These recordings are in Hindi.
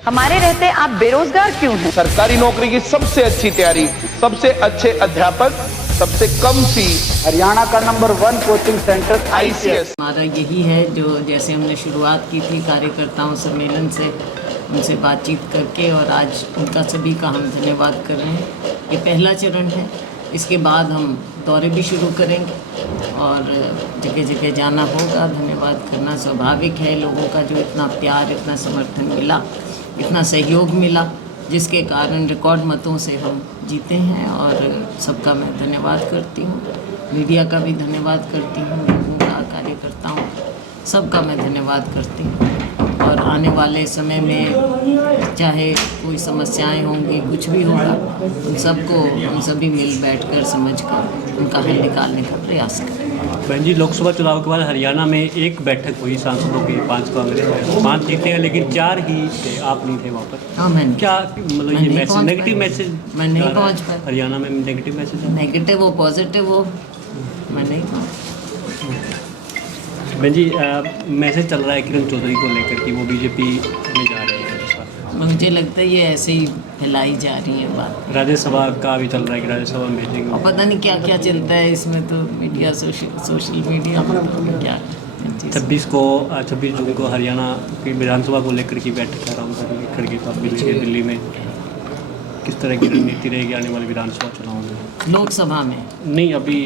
हमारे रहते आप बेरोजगार क्यों हैं? सरकारी नौकरी की सबसे अच्छी तैयारी, सबसे अच्छे अध्यापक, सबसे कम फीस, हरियाणा का नंबर 1 कोचिंग सेंटर ICS। हमारा यही है, जो जैसे हमने शुरुआत की थी कार्यकर्ताओं सम्मेलन से, उनसे बातचीत करके, और आज उनका सभी का हम धन्यवाद कर रहे हैं। ये पहला चरण है, इसके बाद हम दौरे भी शुरू करेंगे और जगह जगह जाना होगा। धन्यवाद करना स्वाभाविक है, लोगों का जो इतना प्यार, इतना समर्थन मिला, इतना सहयोग मिला, जिसके कारण रिकॉर्ड मतों से हम जीते हैं, और सबका मैं धन्यवाद करती हूँ। मीडिया का भी धन्यवाद करती हूँ, लोगों का, कार्यकर्ताओं का, सबका मैं धन्यवाद करती हूँ। और आने वाले समय में चाहे कोई समस्याएं होंगी, कुछ भी होगा, उन सबको हम सभी मिल बैठकर समझकर उनका हल निकालने का प्रयास करें। बहन जी, लोकसभा चुनाव के बाद हरियाणा में एक बैठक हुई सांसदों की, 5 कांग्रेस, 5 जीते हैं, लेकिन 4 ही थे, आप नहीं थे वहाँ पर। हाँ, मैंने क्या मतलब ये मैसेज, नेगेटिव मैसेज मैं नहीं पहुँच पाई। हरियाणा में नेगेटिव मैसेज है? नेगेटिव हो पॉजिटिव हो, मैं नहीं पहुँच। बहन जी, मैसेज चल रहा है किरण चौधरी को लेकर कि वो बीजेपी में जा रहे हैं। मुझे लगता है ये ऐसे ही फैलाई जा रही है बात। राज्यसभा का भी चल रहा है कि राज्यसभा में भेजेंगे, और पता नहीं क्या क्या चलता है इसमें, तो मीडिया, सोशल मीडिया में तो क्या 26 जून को हरियाणा की विधानसभा को लेकर की बैठक है राहुल खड़गे साहब मिलेंगे दिल्ली में। किस तरह की रणनीति रहेगी आने वाले विधानसभा चुनाव में? लोकसभा में नहीं, अभी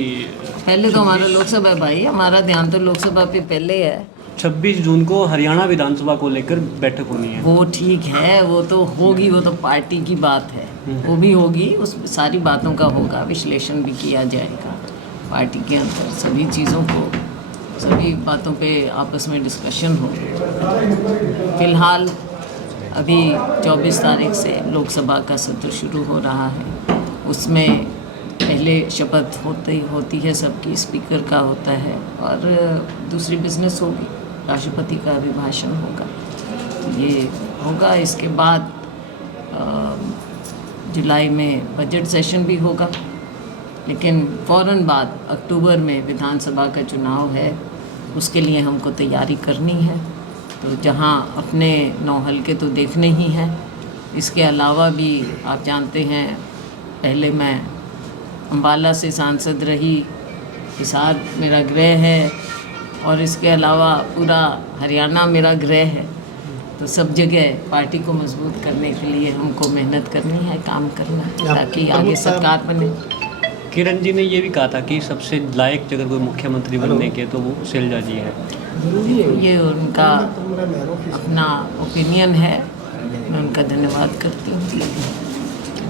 पहले तो हमारा लोकसभा है भाई, हमारा ध्यान तो लोकसभा पे पहले है। 26 जून को हरियाणा विधानसभा को लेकर बैठक होनी है। वो ठीक है, वो तो होगी, वो तो पार्टी की बात है, वो भी होगी, उस सारी बातों का होगा विश्लेषण भी किया जाएगा पार्टी के अंदर, सभी चीज़ों को, सभी बातों पे आपस में डिस्कशन होगी। फिलहाल अभी 24 तारीख से लोकसभा का सत्र शुरू हो रहा है, उसमें पहले शपथ होती है सबकी, स्पीकर का होता है, और दूसरी बिजनेस होगी, राष्ट्रपति का अभिभाषण होगा, ये होगा। इसके बाद जुलाई में बजट सेशन भी होगा, लेकिन फ़ौरन बाद अक्टूबर में विधानसभा का चुनाव है, उसके लिए हमको तैयारी करनी है। तो जहां अपने 9 हल्के तो देखने ही हैं, इसके अलावा भी आप जानते हैं, पहले मैं अम्बाला से सांसद रही, हिसार मेरा गृह है, और इसके अलावा पूरा हरियाणा मेरा गृह है। तो सब जगह पार्टी को मजबूत करने के लिए हमको मेहनत करनी है, काम करना है, ताकि आगे सरकार बने। किरण जी ने ये भी कहा था कि सबसे लायक अगर कोई मुख्यमंत्री बनने के तो वो शैलजा जी है। ये उनका अपना ओपिनियन है, मैं उनका धन्यवाद करती हूँ।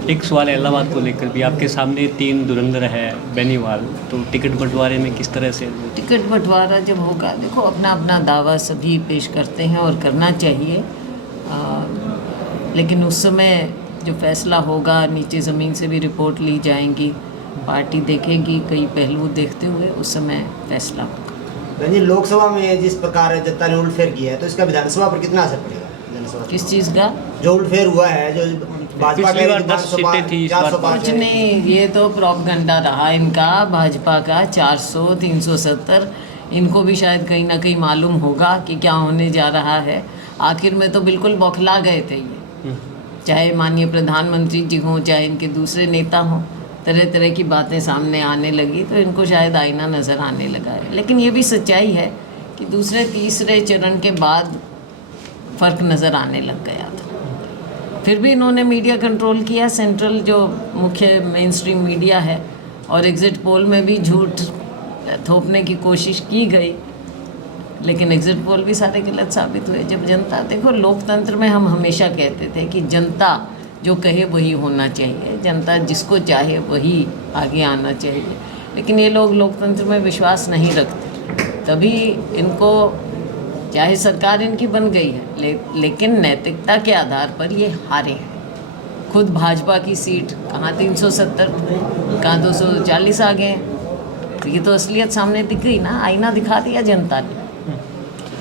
एक सवाल इलाहाबाद को लेकर भी, आपके सामने 3 धुरंधर है बेनीवाल, तो टिकट बंटवारे में किस तरह से? टिकट बंटवारा जब होगा, देखो अपना अपना दावा सभी पेश करते हैं और करना चाहिए, लेकिन उस समय जो फैसला होगा, नीचे ज़मीन से भी रिपोर्ट ली जाएंगी, पार्टी देखेगी, कई पहलू देखते हुए उस समय फैसला होगा। लोकसभा में जिस प्रकार जनता ने उलटफेर किया है, तो इसका विधानसभा पर कितना असर पड़ेगा? किस चीज़ का जो उलटफेर हुआ है, जो भाजपा पिछली बार 10 सीटें थी, इस बार कुछ नहीं, ये तो प्रोपगंडा रहा इनका, भाजपा का 400, 370, इनको भी शायद कहीं ना कहीं मालूम होगा कि क्या होने जा रहा है। आखिर में तो बिल्कुल बौखला गए थे ये, चाहे माननीय प्रधानमंत्री जी हों, चाहे इनके दूसरे नेता हों, तरह तरह की बातें सामने आने लगी, तो इनको शायद आईना नज़र आने लगा है। लेकिन ये भी सच्चाई है कि दूसरे तीसरे चरण के बाद फ़र्क नज़र आने लग गया था। फिर भी इन्होंने मीडिया कंट्रोल किया, सेंट्रल जो मुख्य मेन स्ट्रीम मीडिया है, और एग्ज़िट पोल में भी झूठ थोपने की कोशिश की गई, लेकिन एग्ज़िट पोल भी सारे गलत साबित हुए। जब जनता, देखो लोकतंत्र में हम हमेशा कहते थे कि जनता जो कहे वही होना चाहिए, जनता जिसको चाहे वही आगे आना चाहिए, लेकिन ये लोग लोकतंत्र में विश्वास नहीं रखते, तभी इनको, चाहे सरकार इनकी बन गई है, लेकिन नैतिकता के आधार पर ये हारे हैं। खुद भाजपा की सीट कहाँ 370, कहाँ 240 आ गए हैं, तो ये तो असलियत सामने दिख गई ना, आईना दिखा दिया जनता ने।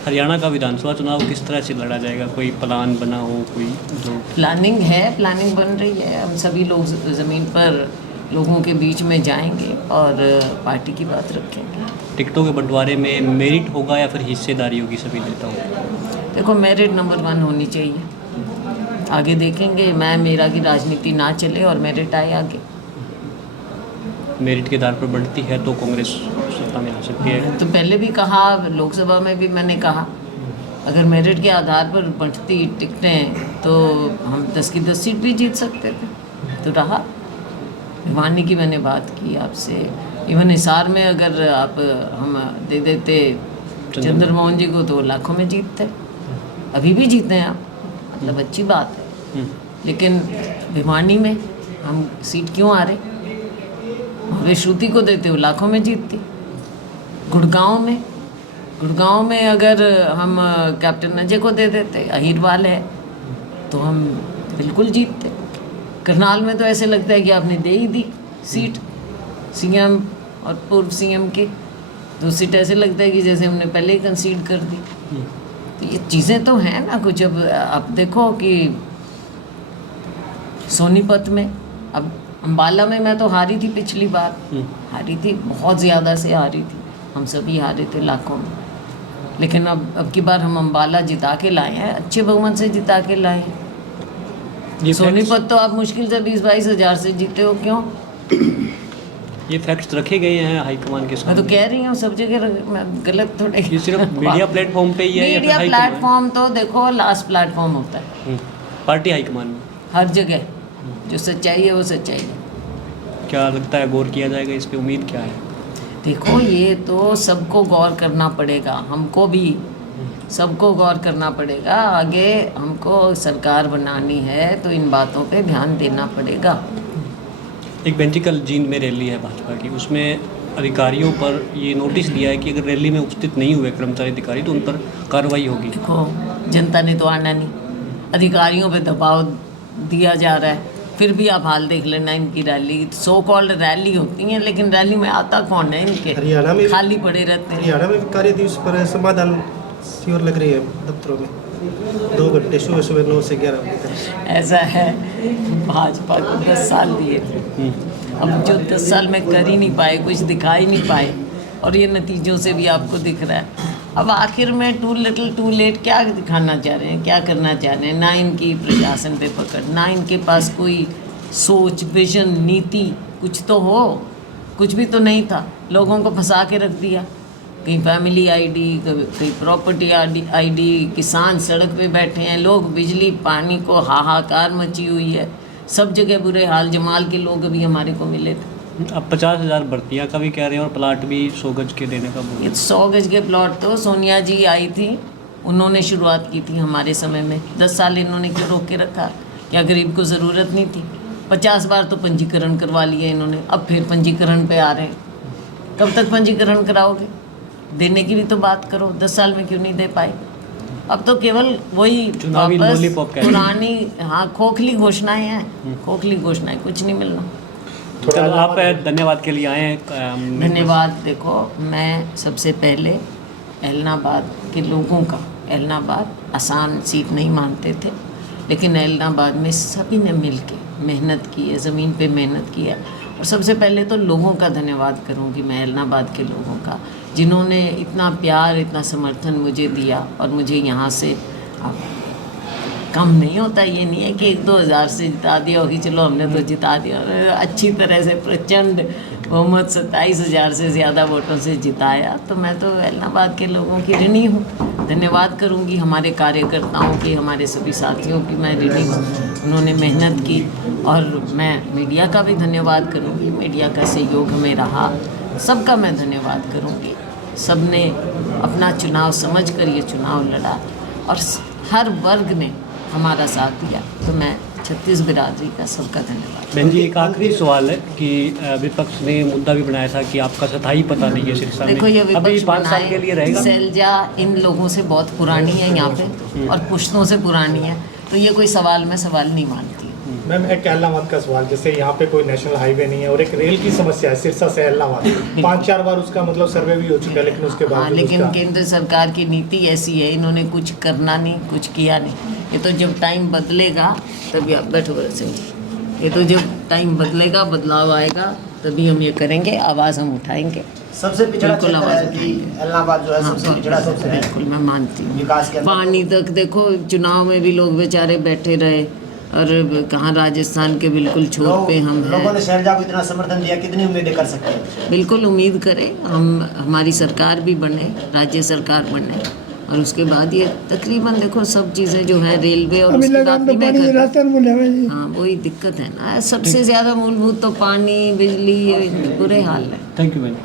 हरियाणा का विधानसभा चुनाव किस तरह से लड़ा जाएगा? कोई प्लान बना हो? कोई जो प्लानिंग है, प्लानिंग बन रही है, हम सभी लोग ज़मीन पर लोगों के बीच में जाएंगे और पार्टी की बात रखेंगे। टिकटों के बंटवारे में मेरिट होगा या फिर हिस्सेदारी होगी सभी नेताओं? देखो, मेरिट नंबर 1 होनी चाहिए, आगे देखेंगे। मैं मेरा की राजनीति ना चले और मेरिट आए आगे। मेरिट के आधार पर बढ़ती है तो कांग्रेस सत्ता में आ सकती है। तो पहले भी कहा, लोकसभा में भी मैंने कहा, अगर मेरिट के आधार पर बढ़ती टिकटें तो हम 10 की 10 सीट भी जीत सकते थे। तो रहा भिवानी की मैंने बात की आपसे, इवन हिसार में अगर आप हम दे देते चंद्रमोहन जी को तो लाखों में जीतते। अभी भी जीते हैं आप, मतलब अच्छी बात है। लेकिन भिवानी में हम सीट क्यों आ रहे? वे श्रुति को देते हो लाखों में जीतती। गुड़गांव में अगर हम कैप्टन अजय को दे देते, अहिरवाल है, तो हम बिल्कुल जीतते। करनाल में तो ऐसे लगता है कि आपने दे ही दी सीट सीएम और पूर्व सीएम की। तो सीट ऐसे लगता है कि जैसे हमने पहले ही कंसीड कर दी। तो ये चीज़ें तो हैं ना कुछ। अब आप देखो कि सोनीपत में, अब अम्बाला में मैं तो हारी थी पिछली बार, हारी थी, बहुत ज़्यादा से हारी थी, हम सभी हारे थे लाखों में। लेकिन अब की बार हम अम्बाला जिता के लाए हैं, अच्छे बहुमत से जिता के लाए हैं। सोनीपत तो आप मुश्किल से 20-22 हज़ार से जीते हो। क्यों? ये फैक्ट्स रखे गए हैं हाईकमान के सामने। मैं तो कह रही हूँ सब जगह, मैं गलत थोड़े। ये सिर्फ मीडिया प्लेटफॉर्म पे ही है? मीडिया प्लेटफॉर्म तो देखो लास्ट प्लेटफॉर्म होता है। पार्टी हाईकमान में हर जगह जो सच्चाई है वो सच्चाई है। क्या लगता है गौर किया जाएगा इस पे? उम्मीद क्या है? देखो ये तो सबको गौर करना पड़ेगा, हमको भी सबको गौर करना पड़ेगा। आगे हमको सरकार बनानी है तो इन बातों पे ध्यान देना पड़ेगा। एक बेंचिकल जींद में रैली है भाजपा की, उसमें अधिकारियों पर ये नोटिस दिया है कि अगर रैली में उपस्थित नहीं हुए कर्मचारी अधिकारी तो उन पर कार्रवाई होगी। देखो जनता ने तो आना नहीं, अधिकारियों पे दबाव दिया जा रहा है। फिर भी आप हाल देख लेना इनकी रैली, सो कॉल्ड रैली होती हैं, लेकिन रैली में आता कौन है इनके? हरियाणा में खाली पड़े रहते हैं। हरियाणा में कार्य दिवस पर समाधान शिविर लग रही है दफ्तरों में, 2 घंटे सुबह 9 से 11 बजे तक। ऐसा है, भाजपा को 10 साल दिए थे, अब जो 10 साल में कर ही नहीं पाए, कुछ दिखा ही नहीं पाए, और ये नतीजों से भी आपको दिख रहा है। अब आखिर में टू लिटिल टू लेट क्या दिखाना चाह रहे हैं, क्या करना चाह रहे हैं? ना इनकी प्रशासन पे पकड़, ना इनके पास कोई सोच, विजन, नीति कुछ तो हो। कुछ भी तो नहीं था, लोगों को फंसा के रख दिया। कहीं फैमिली आईडी, कहीं प्रॉपर्टी आईडी, किसान सड़क पे बैठे हैं, लोग बिजली पानी को हाहाकार मची हुई है, सब जगह बुरे हाल। जमाल के लोग अभी हमारे को मिले थे। अब 50,000 भर्तियाँ का भी कह रहे हैं और प्लाट भी 100 गज के देने का बोल। ये 100 गज के प्लॉट तो सोनिया जी आई थी, उन्होंने शुरुआत की थी हमारे समय में। 10 साल इन्होंने क्यों रोक के रखा? क्या गरीब को ज़रूरत नहीं थी? 50 बार तो पंजीकरण करवा लिया इन्होंने, अब फिर पंजीकरण पे आ रहे हैं। कब तक पंजीकरण कराओगे? देने की भी तो बात करो। 10 साल में क्यों नहीं दे पाए? अब तो केवल वही चुनावी लॉलीपॉप कह रहे हैं। पुरानी, हाँ, खोखली घोषणाएं हैं, खोखली घोषणाएं, कुछ नहीं मिलना। तो आप धन्यवाद के लिए आए हैं। धन्यवाद। देखो मैं सबसे पहले एलनाबाद के लोगों का, एलनाबाद आसान सीट नहीं मानते थे, लेकिन एलनाबाद में सभी ने मिल के मेहनत की है, ज़मीन पे मेहनत की है। और सबसे पहले तो लोगों का धन्यवाद करूंगी मैं, एलनाबाद के लोगों का, जिन्होंने इतना प्यार, इतना समर्थन मुझे दिया। और मुझे यहाँ से कम नहीं होता, ये नहीं है कि 1-2 हज़ार से जिता दिया होगी, चलो हमने तो जिता दिया। अच्छी तरह से प्रचंड बहुमत 27,000 से ज़्यादा वोटों से जिताया। तो मैं तो एलनाबाद के लोगों की ऋणी हूँ, धन्यवाद करूँगी। हमारे कार्यकर्ताओं की, हमारे सभी साथियों की मैं ऋणी हूँ, उन्होंने मेहनत की। और मैं मीडिया का भी धन्यवाद करूँगी, मीडिया का सहयोग हमें रहा, सबका मैं धन्यवाद करूँगी। सब ने अपना चुनाव समझ कर ये चुनाव लड़ा और हर वर्ग ने हमारा साथ दिया। तो मैं छत्तीस बिरादरी का सबका धन्यवाद। बहन जी, एक आखिरी सवाल है कि विपक्ष ने मुद्दा भी बनाया था कि आपका सताई पता नहीं है सिरसा में। देखो ये अभी विपक्ष 5 साल के लिए रहेगा। सैलजा इन लोगों से बहुत पुरानी है यहाँ पे, और पुश्तों से पुरानी है, तो ये कोई सवाल मैं सवाल नहीं मानती। मैम, एक एलनाबाद का सवाल, जैसे यहाँ पे कोई नेशनल हाईवे नहीं है और एक रेल की समस्या है सिरसा से एलनाबाद, 5-4 बार उसका मतलब सर्वे भी हो चुका है, लेकिन उसके बाद लेकिन केंद्र सरकार की नीति ऐसी है, इन्होंने कुछ करना नहीं, कुछ किया नहीं। ये तो जब टाइम बदलेगा तभी, आप बैठो सिंह जी, ये तो जब टाइम बदलेगा, बदलाव आएगा, तभी हम ये करेंगे, आवाज़ हम उठाएंगे। सबसे पिछड़ा बिल्कुल क्षेत्र आवाज़ है कि एलनाबाद जो है सबसे पिछड़ा क्षेत्र है। बिल्कुल मैं मानती हूँ। विकास के अंदर पानी तक देखो, चुनाव में भी लोग बेचारे बैठे रहे, और कहाँ राजस्थान के बिल्कुल छोर पे हम लोगों ने हैं। शैलजा को इतना समर्थन दिया, कितनी उम्मीदें कर सकते हैं? बिल्कुल उम्मीद करें, हमारी सरकार भी बने, राज्य सरकार बने, और उसके बाद ये तकरीबन देखो सब चीज़ें जो है रेलवे और उसकी बात भी मैं कर, हाँ वही दिक्कत है ना, सबसे ज़्यादा मूलभूत तो पानी, बिजली, ये बुरे हाल है। Thank you ma'am.